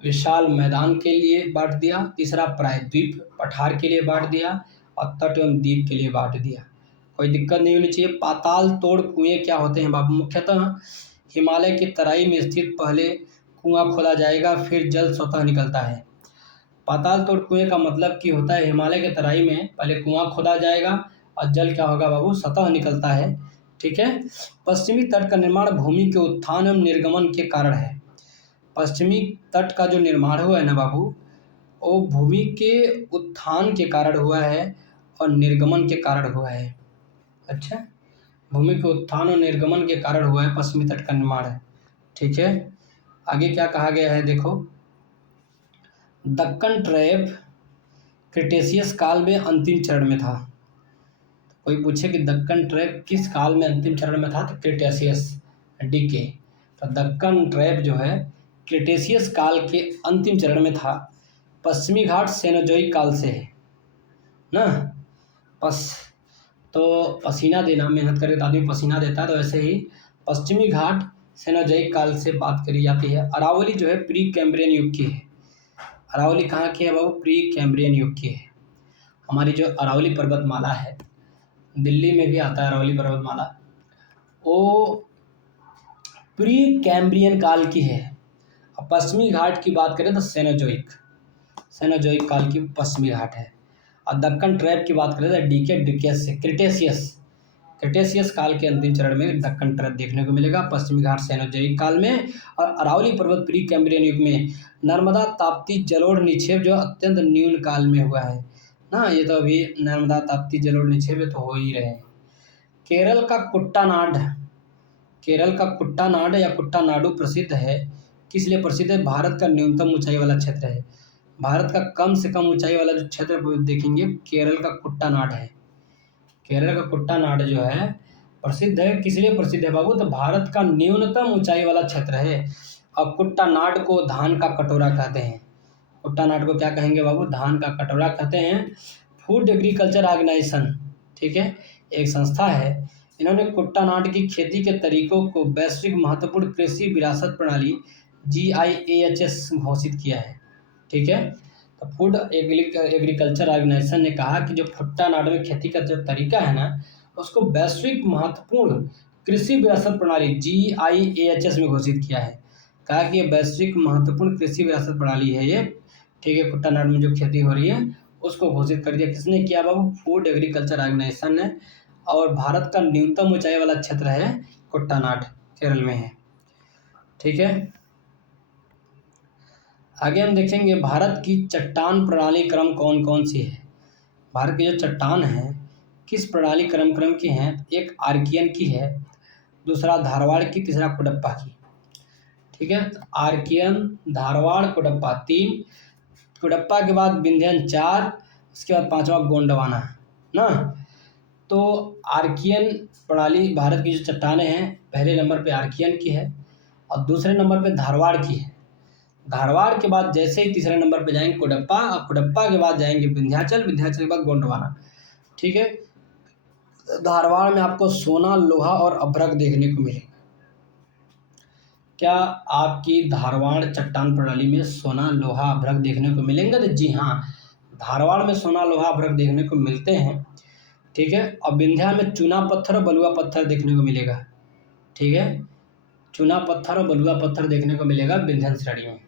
विशाल मैदान के लिए बांट दिया। तीसरा प्रायद्वीप पठार के लिए बांट दिया, और तट एवं द्वीप के लिए बांट दिया। कोई दिक्कत नहीं होनी चाहिए। पाताल तोड़ कुएं क्या होते हैं बाबू? मुख्यतः हिमालय की तराई में स्थित पहले कुआं खोदा जाएगा, फिर जल स्वतः निकलता है। पाताल तोड़ कुएं का मतलब कि होता है हिमालय के तराई में पहले कुआं खोदा जाएगा और जल क्या होगा बाबू? स्वतः निकलता है। ठीक है। पश्चिमी तट का निर्माण भूमि के उत्थान एवं निर्गमन के कारण है। पश्चिमी तट का जो निर्माण हुआ है ना बाबू, वो भूमि के उत्थान के कारण हुआ है और निर्गमन के कारण हुआ है। अच्छा, भूमि के उत्थान और निर्गमन के कारण हुआ है पश्चिमी तट का निर्माण है। ठीक है, आगे क्या कहा गया है देखो। दक्कन ट्रैप क्रिटेशियस काल में अंतिम चरण में था। कोई पूछे कि दक्कन ट्रैप किस काल में अंतिम चरण में था, तो क्रिटेशियस डीके। तो दक्कन ट्रैप जो है क्रिटेशियस काल के अंतिम चरण में था। पश्चिमी घाट सेनोजोइक काल से है ना। तो पसीना देना, मेहनत करके तो आदमी पसीना देता है, तो ऐसे ही पश्चिमी घाट सेनोजोइक काल से बात करी जाती है। अरावली जो है प्री कैम्ब्रियन युग की है। अरावली कहाँ की है बाबू? प्री कैम्ब्रियन युग की है। हमारी जो अरावली पर्वतमाला है, दिल्ली में भी आता है अरावली पर्वतमाला, वो प्री कैम्ब्रियन काल की है। और पश्चिमी घाट की बात करें तो सेनोजोइक काल की पश्चिमी घाट है। और दक्कन ट्रैप की बात करें तो डीके से क्रिटेशियस काल के अंतिम चरण में दक्कन ट्रैप देखने को मिलेगा। पश्चिमी घाट सेनोजोइक काल में, और अरावली पर्वत प्री कैम्ब्रियन युग में। नर्मदा ताप्ती जलोढ़ निक्षेप जो अत्यंत न्यून काल में हुआ है ना। ये तो अभी नर्मदा ताप्ती जलोढ़ निक्षेप तो हो ही रहे हैं। केरल का कुट्टानाड या कुट्टानाडु प्रसिद्ध है। किस लिए प्रसिद्ध है? भारत का न्यूनतम ऊंचाई वाला क्षेत्र है। भारत का कम से कम ऊंचाई वाला जो क्षेत्र देखेंगे, केरल का कुट्टानाड है। केरल का कुट्टानाड जो है प्रसिद्ध है। किस लिए प्रसिद्ध है बाबू? तो भारत का न्यूनतम ऊंचाई वाला क्षेत्र है। और कुट्टानाड को धान का कटोरा कहते हैं। कुट्टानाड को क्या कहेंगे बाबू? धान का कटोरा कहते हैं। फूड एग्रीकल्चर ऑर्गेनाइजेशन, ठीक है, एक संस्था है। इन्होंने कुट्टानाड की खेती के तरीकों को वैश्विक महत्वपूर्ण कृषि विरासत प्रणाली GIAHS घोषित किया है। ठीक है, तो फूड एग्रीकल्चर ऑर्गेनाइजेशन ने कहा कि जो कुट्टानाड में खेती का जो तरीका है ना, उसको वैश्विक महत्वपूर्ण कृषि विरासत प्रणाली GIAHS में घोषित किया है। कहा कि ये वैश्विक महत्वपूर्ण कृषि विरासत प्रणाली है ये। ठीक है, कुट्टानाड में जो खेती हो रही है उसको घोषित कर दिया। किसने किया बाबू? फूड एग्रीकल्चर ऑर्गेनाइजेशन ने। और भारत का न्यूनतम ऊंचाई वाला क्षेत्र है कुट्टानाड, केरल में है। ठीक है, आगे हम देखेंगे भारत की चट्टान प्रणाली क्रम कौन कौन सी है। भारत की जो चट्टान है किस प्रणाली क्रम की हैं? एक आर्कियन की है, दूसरा धारवाड़ की, तीसरा कुडप्पा की। ठीक है, आर्कियन, धारवाड़, कुडप्पा 3, कुडप्पा के बाद विंध्यन 4, उसके बाद 5वां गोंडवाना ना। तो आर्कियन प्रणाली भारत की जो चट्टानें हैं, पहले नंबर पे आर्कियन की है और दूसरे नंबर पे धारवाड़ की है। धारवाड़ के बाद जैसे ही तीसरे नंबर पे जाएंगे कुडप्पा, और कुडप्पा के बाद जाएंगे विंध्याचल, विंध्याचल के बाद गोंडवाना। ठीक है। धारवाड़ में आपको सोना, लोहा और अभ्रक देखने को मिलेगा। क्या आपकी धारवाड़ चट्टान प्रणाली में सोना, लोहा, अभ्रक देखने को मिलेंगे? तो जी हाँ, धारवाड़ में सोना, लोहा, अभ्रक देखने को मिलते हैं। ठीक है। और विंध्या में चूना पत्थर और बलुआ पत्थर देखने को मिलेगा। ठीक है, चूना पत्थर और बलुआ पत्थर देखने को मिलेगा विंध्यन श्रेणी में,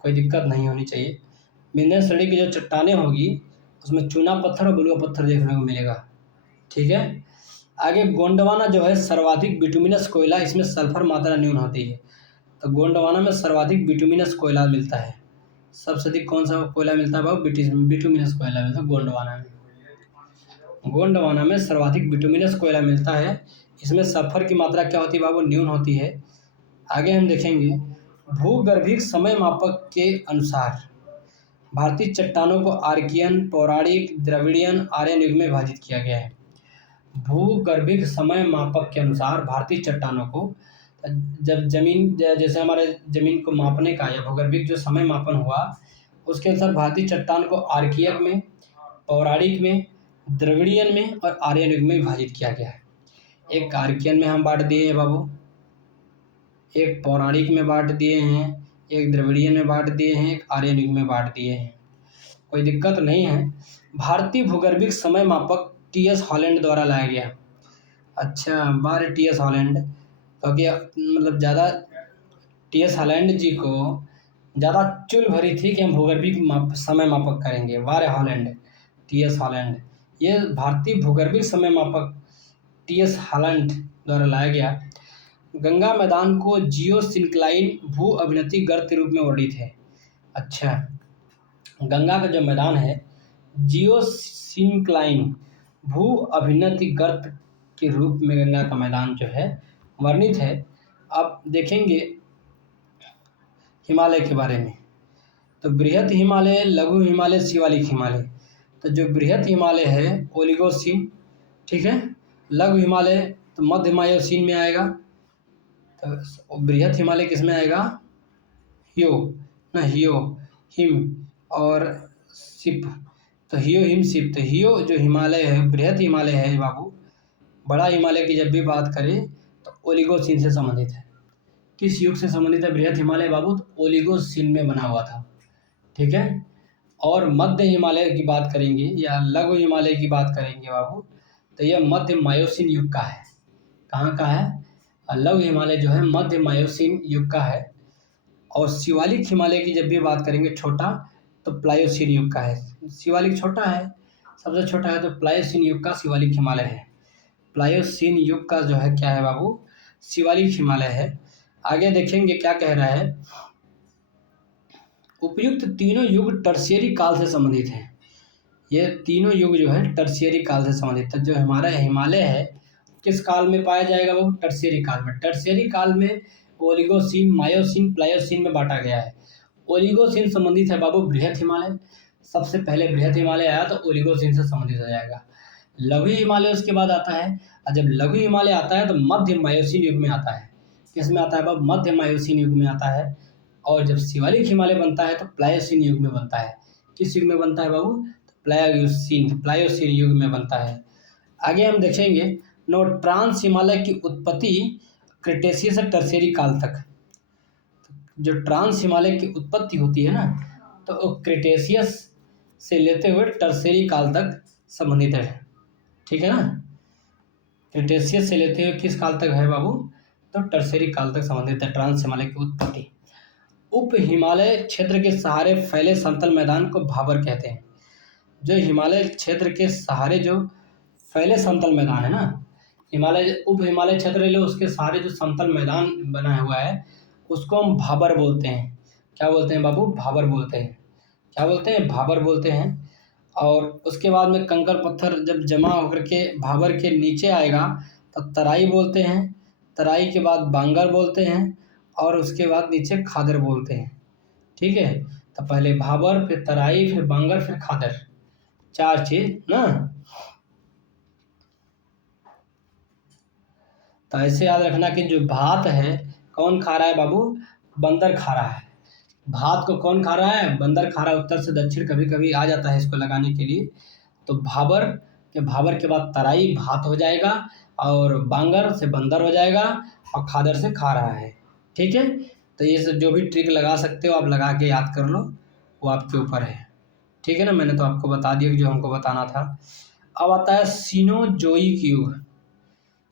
कोई दिक्कत नहीं होनी चाहिए। विंध्यन श्रेणी की जो चट्टानें होगी उसमें चूना पत्थर और बलुआ पत्थर देखने को मिलेगा। ठीक है। आगे गोंडवाना जो है सर्वाधिक बिटुमिनस कोयला, इसमें सल्फर मात्रा न्यून होती है। तो गोंडवाना में सर्वाधिक बिटुमिनस कोयला मिलता है। सबसे अधिक कौन सा कोयला मिलता है बाबू? बिटुमिनस कोयला मिलता है गोंडवाना में। गोंडवाना में सर्वाधिक बिटुमिनस कोयला मिलता है। इसमें सल्फर की मात्रा क्या होती है बाबू? न्यून होती है। आगे हम देखेंगे भूगर्भिक समय मापक के अनुसार भारतीय चट्टानों को आर्कियन, पौराणिक, द्रविड़ियन, आर्यन युग में विभाजित किया गया है। भूगर्भिक समय मापक के अनुसार भारतीय चट्टानों को, जब जमीन जैसे हमारे जमीन को मापने का या भूगर्भिक जो समय मापन हुआ उसके अनुसार भारतीय चट्टान को आर्कियन में, पौराणिक में, द्रविड़ियन में और आर्यन युग में विभाजित किया गया है। एक आर्कियन में हम बांट दिए हैं बाबू, एक पौराणिक में बांट दिए हैं, एक द्रविड़ियन में बांट दिए हैं, एक आर्यन युग में बांट दिए हैं, कोई दिक्कत नहीं है। भारतीय भूगर्भिक समय मापक टी.एस. हॉलैंड द्वारा लाया गया। अच्छा, बार टी.एस. हॉलैंड, क्योंकि मतलब ज़्यादा टी.एस. हॉलैंड जी को ज़्यादा चुल भरी थी कि हम भूगर्भिक समय मापक करेंगे। वार हॉलैंड, टी.एस. हॉलैंड, ये भारतीय भूगर्भिक समय मापक टी.एस. हॉलैंड द्वारा लाया गया। गंगा मैदान को जियोसिंक्लाइन भू अभिनति गर्त के रूप में वर्णित है। अच्छा, गंगा का जो मैदान है जियोसिंक्लाइन भू अभिनति गर्त के रूप में गंगा का मैदान जो है वर्णित है। अब देखेंगे हिमालय के बारे में, तो बृहत हिमालय, लघु हिमालय, शिवालिक हिमालय। तो जो बृहत हिमालय है ओलिगोसीन, ठीक है। लघु हिमालय तो मध्य मायोसीन में आएगा। तो बृहत हिमालय किस में आएगा? हियो ना, हियो हिम और सिप, तो हियो हिम सिप। तो हियो जो हिमालय है, बृहत हिमालय है बाबू, बड़ा हिमालय की जब भी बात करें तो ओलिगोसीन से संबंधित है। किस युग से संबंधित है बृहत हिमालय बाबू? तो ओलिगोसीन में बना हुआ था। ठीक है। और मध्य हिमालय की बात करेंगे या लघु हिमालय की बात करेंगे बाबू, तो यह मध्य मायोसीन युग का है। कहाँ का है? लघु हिमालय जो है मध्य मायोसीन युग का है। और शिवालिक हिमालय की जब भी बात करेंगे छोटा, तो प्लायोसीन युग का है। शिवालिक छोटा है, सबसे छोटा है, तो प्लायोसीन युग का शिवालिक हिमालय है। प्लायोसीन युग का जो है क्या है बाबू? शिवालिक हिमालय है। आगे देखेंगे क्या कह रहा है, उपयुक्त तीनों युग टर्शियरी काल से संबंधित हैं। ये तीनों युग जो है टर्शियरी काल से संबंधित है। जो हमारा हिमालय है किस काल में पाया जाएगा बाबू? टर्शियरी काल में। टर्शियरी काल में ओलिगोसीन, मायोसीन, प्लायोसीन में बांटा गया है। ओलिगोसीन संबंधित है बाबू बृहत हिमालय, सबसे पहले बृहत हिमालय आया तो ओलिगोसीन से संबंधित हो जाएगा। लघु हिमालय उसके बाद आता है, और जब लघु हिमालय आता है तो मध्य मायोसीन युग में आता है। किस में आता है बाबू? मध्य मायोसीन युग में आता है। और जब शिवालिक हिमालय बनता है तो प्लायोसीन युग में बनता है। किस युग में बनता है बाबू? तो प्लायोसीन युग में बनता है। आगे हम देखेंगे ट्रांस हिमालय की उत्पत्ति क्रिटेशियस से टर्शियरी काल तक। जो ट्रांस हिमालय की उत्पत्ति होती है ना, तो क्रिटेशियस से लेते हुए टर्शियरी काल तक संबंधित है। ठीक है ना, क्रिटेशियस से लेते हुए किस काल तक है बाबू? तो टर्शियरी काल तक संबंधित है ट्रांस हिमालय की उत्पत्ति। उप हिमालय क्षेत्र के सहारे फैले समतल मैदान को भाबर कहते हैं। जो हिमालय क्षेत्र के सहारे जो फैले समतल मैदान है ना, हिमालय उप हिमालय क्षेत्र ले लो, उसके सहारे जो समतल मैदान बना हुआ है उसको हम भाबर बोलते हैं। क्या बोलते हैं बाबू? भाबर बोलते हैं। क्या बोलते हैं? भाबर बोलते हैं। और उसके बाद में कंकर पत्थर जब जमा होकर के भाबर के नीचे आएगा तब तराई बोलते हैं। तराई के बाद बांगर बोलते हैं और उसके बाद नीचे खादर बोलते हैं। ठीक है, तो पहले भाबर, फिर तराई, फिर बांगर, फिर खादर, 4 चीज ना। तो ऐसे याद रखना कि जो भात है कौन खा रहा है बाबू? बंदर खा रहा है। भात को कौन खा रहा है? बंदर खा रहा है। उत्तर से दक्षिण कभी कभी आ जाता है इसको लगाने के लिए। तो भाबर कि भाबर के बाद तराई भात हो जाएगा, और बांगर से बंदर हो जाएगा, और खादर से खा रहा है। ठीक है, तो ये सब जो भी ट्रिक लगा सकते हो आप लगा के याद कर लो, वो आपके ऊपर है। ठीक है ना, मैंने तो आपको बता दिया जो हमको बताना था। अब आता है सीनोजोइक युग।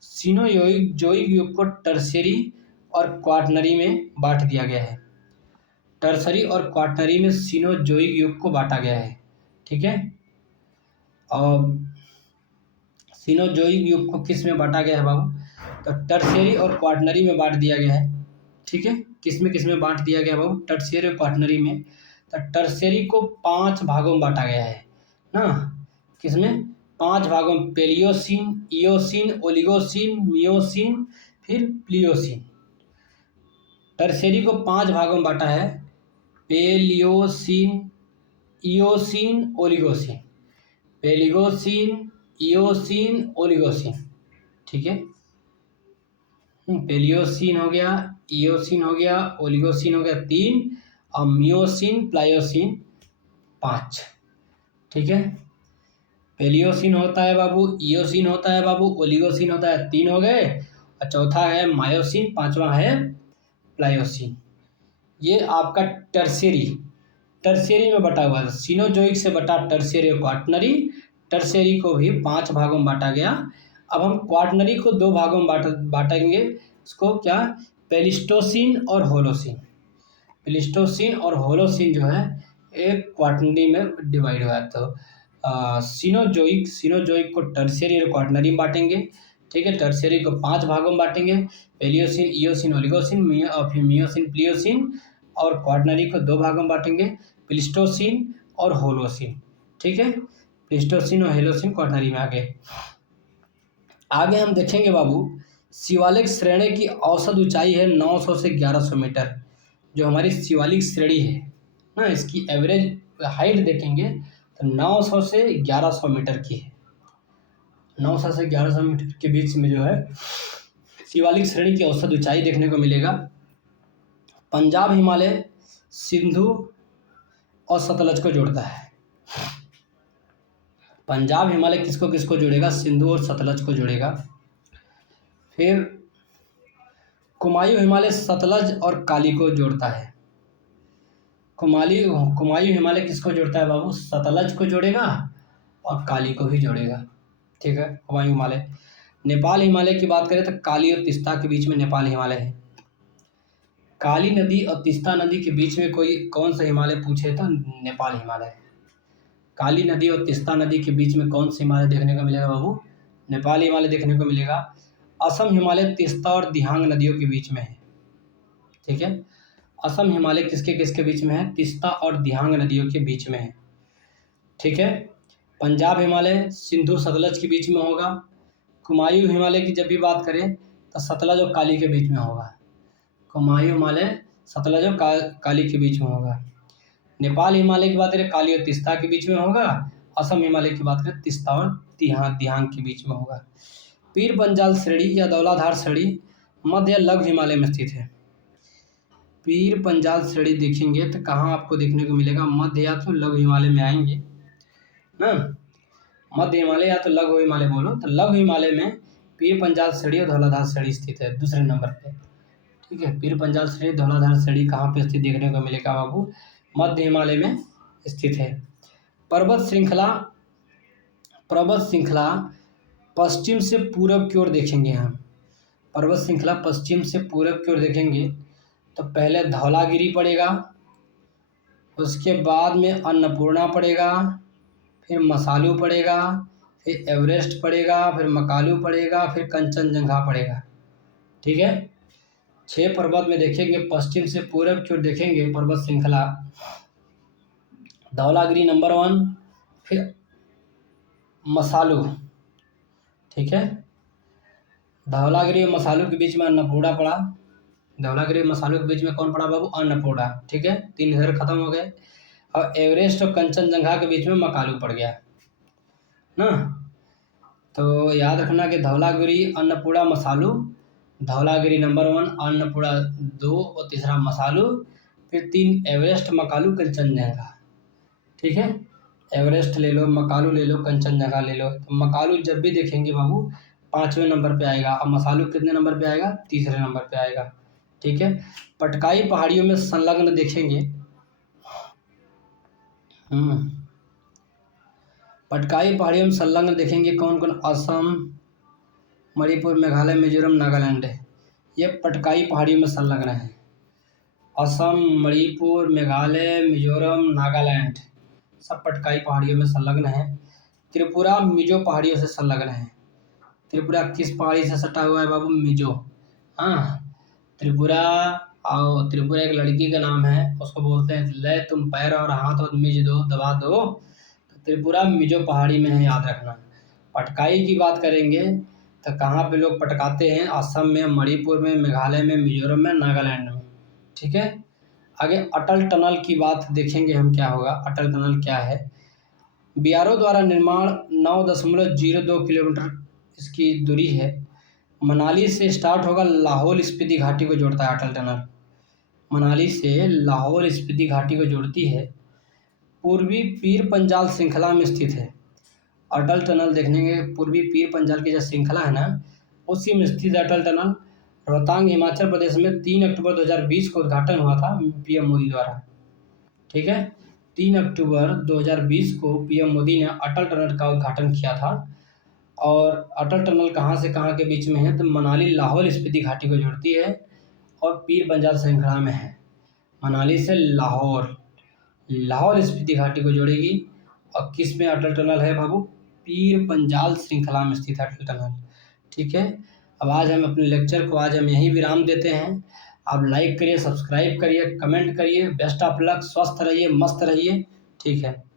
सीनोजोइक युग को टर्शियरी और क्वाटरनरी में बांट दिया गया है। टर्शरी और क्वाटरनरी में सीनोजोइक युग को बांटा गया है। ठीक है, और सीनोजोइक युग को किस में बांटा गया है बाबू? तो टर्शियरी और क्वाटरनरी में बांट दिया गया है। ठीक है, किस में बांट दिया गया है बाबू? टर्शियरी और क्वाटरनरी में। तो टर्शियरी को 5 भागों में बांटा गया है ना। किसमें? 5 भागों में, पेलियोसिन, इयोसिन, ओलिगोसिन, मियोसिन, फिर प्लियोसिन। टर्शियरी को 5 भागों में बांटा है, Paleocene, Eocene, Oligocene. Paleocene, Eocene, Oligocene. ठीक है, पेलियोसिन हो गया, इयोसिन हो गया, ओलिगोसिन हो गया 3, और मियोसिन, प्लायोसिन 5। ठीक है, पेलियोसिन होता है बाबू, इयोसिन होता है बाबू, ओलिगोसिन होता है, 3 हो गए, और चौथा है मायोसिन, 5वां है प्लायोसिन। ये आपका टर्शियरी में बटा हुआ है। सीनोजोइक से बटा टर्शियरी और क्वाटरनरी। टर्शियरी को भी 5 भागों में बांटा गया। अब हम क्वाटरनरी को 2 भागों में बांटेंगे। इसको क्या? प्लेइस्टोसीन और होलोसीन। प्लेइस्टोसीन और होलोसीन जो है एक क्वाटरनरी में डिवाइड हुआ है। तो सीनोजोइक को टर्शियरी और क्वाटरनरी में बांटेंगे। ठीक है, टर्शियरी को 5 भागों में बांटेंगे, पेलियोसिन, इयोसिन, ओलिगोसिन, और फिर मियोसिन, प्लियोसिन। और क्वाटरनरी को 2 भागों में बांटेंगे, प्लेइस्टोसीन और होलोसीन। ठीक है, प्लेइस्टोसीन और होलोसीन क्वाटरनरी में। आगे हम देखेंगे बाबू, शिवालिक श्रेणी की औसत ऊंचाई है 900 से 1100 मीटर। जो हमारी शिवालिक श्रेणी है ना, इसकी एवरेज हाइट देखेंगे तो 900 से 1100 मीटर की है। 900 से 1100 मीटर के बीच में जो है शिवालिक श्रेणी की औसत ऊंचाई देखने को मिलेगा। पंजाब हिमालय, सिंधु और सतलज को जोड़ता है। पंजाब हिमालय किसको किसको जोड़ेगा? सिंधु और सतलज को जोड़ेगा। फिर कुमायूं हिमालय सतलज और काली को जोड़ता है। कुमायूं हिमालय किसको जोड़ता है बाबू? सतलज को जोड़ेगा और काली को भी जोड़ेगा। ठीक है, कुमायूं हिमालय। नेपाल हिमालय की बात करें तो काली और तिस्ता के बीच में नेपाल हिमालय है। काली नदी और तिस्ता नदी के बीच में कोई कौन सा हिमालय पूछे तो नेपाल हिमालय। काली नदी और तिस्ता नदी के बीच में कौन सा हिमालय देखने को मिलेगा बाबू? नेपाल हिमालय देखने को मिलेगा। असम हिमालय तिस्ता और दिहांग नदियों के बीच में है। ठीक है, असम हिमालय किसके किसके बीच में है? तिस्ता और दिहांग नदियों के बीच में है। ठीक है, पंजाब हिमालय सिंधु सतलज के बीच में होगा। कुमायूं हिमालय की जब भी बात करें तो सतलज और काली के बीच में होगा। कुमायूं हिमालय सतलज और काली के बीच में होगा। नेपाल हिमालय की बात करें काली और तिस्ता के बीच में होगा। असम हिमालय की बात करें तिस्ता और दिहांग के बीच में होगा। पीर पंजाल श्रेणी या धौलाधार श्रेणी मध्य या लघु हिमालय में स्थित है। पीर पंजाल श्रेणी देखेंगे तो कहाँ आपको देखने को मिलेगा? मध्य या तो लघु हिमालय में आएंगे ना। मध्य हिमालय या तो लघु हिमालय बोलो तो लघु हिमालय में पीर पंजाल श्रेणी और धौलाधार श्रेणी स्थित है दूसरे नंबर पे। ठीक है, पीर पंजाल श्रेणी धौलाधार श्रेणी कहाँ पे स्थित देखने को मिलेगा बाबू? मध्य हिमालय में स्थित है। पर्वत श्रृंखला पश्चिम से पूरब की ओर देखेंगे हम। पर्वत श्रृंखला पश्चिम से पूरब की ओर देखेंगे तो पहले धौलागिरी पड़ेगा, उसके बाद में अन्नपूर्णा पड़ेगा, फिर मसालू पड़ेगा, फिर एवरेस्ट पड़ेगा, फिर मकालू पड़ेगा, फिर कंचनजंगा पड़ेगा। ठीक है, 6 पर्वत में देखेंगे पश्चिम से पूरब की ओर देखेंगे पर्वत श्रृंखला। धौलागिरी नंबर 1, फिर मसालू। ठीक है, धौलागिरी और मसालू के बीच में अन्नपूर्णा पड़ा। धौलागिरी और मसालू के बीच में कौन पड़ा बाबू? अन्नपूर्णा। ठीक है, 3 इधर खत्म हो गए। और एवरेस्ट और कंचनजंगा के बीच में मकालू पड़ गया ना। तो याद रखना कि धौलागिरी, अन्नपूर्णा, मसालू। धौलागिरी नंबर 1, अन्नपूर्णा 2 और तीसरा मसालू, फिर 3 एवरेस्ट, मकालू, कंचनजंगा। ठीक है, एवरेस्ट ले लो, मकालू ले लो, कंचनजंगा ले लो। तो मकालू जब भी देखेंगे बाबू 5वें नंबर पे आएगा, और मसालू कितने नंबर पे आएगा? तीसरे नंबर पे आएगा। ठीक है। पटकाई पहाड़ियों में संलग्न देखेंगे। पटकाई पहाड़ियों में संलग्न देखेंगे कौन कौन? असम, मणिपुर, मेघालय, मिजोरम, नागालैंड। ये पटकाई पहाड़ियों में संलग्न है। असम, मणिपुर, मेघालय, मिजोरम, नागालैंड सब पटकाई पहाड़ियों में संलग्न है। त्रिपुरा मिजो पहाड़ियों से संलग्न है। त्रिपुरा किस पहाड़ी से सटा हुआ है बाबू? मिजो। हाँ, त्रिपुरा। और त्रिपुरा एक लड़की का नाम है, उसको बोलते हैं ले तुम पैर और हाथ और मिज दो, दबा दो। तो त्रिपुरा मिजो पहाड़ी में है, याद रखना। पटकाई की बात करेंगे तो कहाँ पे लोग पटकाते हैं? असम में, मणिपुर में, मेघालय में, मिजोरम में, नागालैंड में। ठीक है। आगे अटल टनल की बात देखेंगे हम, क्या होगा? अटल टनल क्या है? बीआरओ द्वारा निर्माण 9.02 किलोमीटर इसकी दूरी है। मनाली से स्टार्ट होगा, लाहौल स्पीति घाटी को जोड़ता है अटल टनल। मनाली से लाहौल स्पीति घाटी को जोड़ती है। पूर्वी पीर पंजाल श्रृंखला में स्थित है। अटल टनल देखने के पूर्वी पीर पंजाल की जो श्रृंखला है ना, उसी में स्थित अटल टनल। रोहतांग हिमाचल प्रदेश में 3 अक्टूबर 2020 को उद्घाटन हुआ था पीएम मोदी द्वारा। ठीक है। 3 अक्टूबर 2020 को पीएम मोदी ने अटल टनल का उद्घाटन किया था। और अटल टनल कहाँ से कहाँ के बीच में है? तो मनाली लाहौल स्पीति घाटी को जोड़ती है और पीर पंजाल श्रृंखला में है। मनाली से लाहौल स्पीति घाटी को जोड़ेगी। और किस में अटल टनल है बाबू? पीर पंजाल श्रृंखला में स्थित अटल टनल। ठीक है। अब आज हम अपने लेक्चर को यहीं विराम देते हैं। आप लाइक करिए, सब्सक्राइब करिए, कमेंट करिए। बेस्ट ऑफ लक, स्वस्थ रहिए, मस्त रहिए। ठीक है।